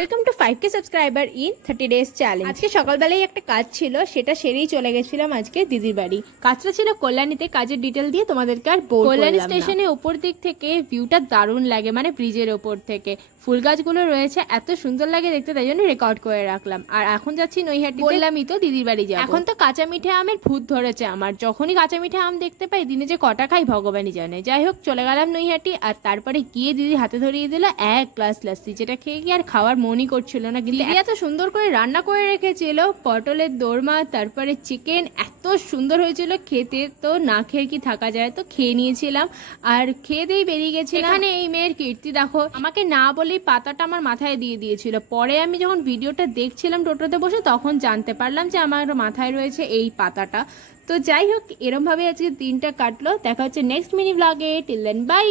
Welcome to 5K subscriber in 30 days challenge. আজকে সকালবেলায় একটা কাজ ছিল, সেটা সেরেই চলে গেছিলাম আজকে দিদির বাড়ি। কাজটা ছিল কল্যাণীতে, কাজের ডিটেল দিয়ে তোমাদেরকে আর বলবো না। কল্যাণী স্টেশনে উপর দিক থেকে ভিউটা দারুণ লাগে, মানে ব্রিজের ওপর থেকে ফুল গাছগুলো রয়েছে, এত সুন্দর লাগে দেখতে, তাই জন্য রেকর্ড করে রাখলাম। আর এখন যাচ্ছি নৈহাটি, বললামই তো দিদির বাড়ি যাবো। এখন তো কাঁচা মিঠে আমের ভূত ধরেছে আমার, যখনই কাঁচা মিঠে আম দেখতে পাই দিনে যে কটা খাই ভগবানই জানে। যাই হোক, চলে গেলাম নৈহাটি, আর তারপরে গিয়ে দিদি হাতে ধরিয়ে দিল এক গ্লাস লাস্সি, যেটা খেয়ে গিয়ে আর খাওয়ার মনই করছিল না। দিদি এত সুন্দর করে রান্না করে রেখেছিল, পটলের দোরমা, তারপরে চিকেন, এত সুন্দর হয়েছিল খেতে, তো না খেয়ে কি থাকা যায়, তো খেয়ে নিয়েছিলাম আর খেয়ে দিয়েই বেরিয়ে গেছিলাম। এখানে এই মেয়ের কীর্তি দেখো, আমাকে না বলেই পাতাটা আমার মাথায় দিয়ে দিয়েছিল। পরে আমি যখন ভিডিওটা দেখছিলাম টোটোতে বসে, তখন জানতে পারলাম যে আমার মাথায় রয়েছে এই পাতাটা। তো যাই হোক, এরম ভাবে আজকে দিনটা কাটলো। দেখা হচ্ছে নেক্সট মিনি ব্লগে। Till then by.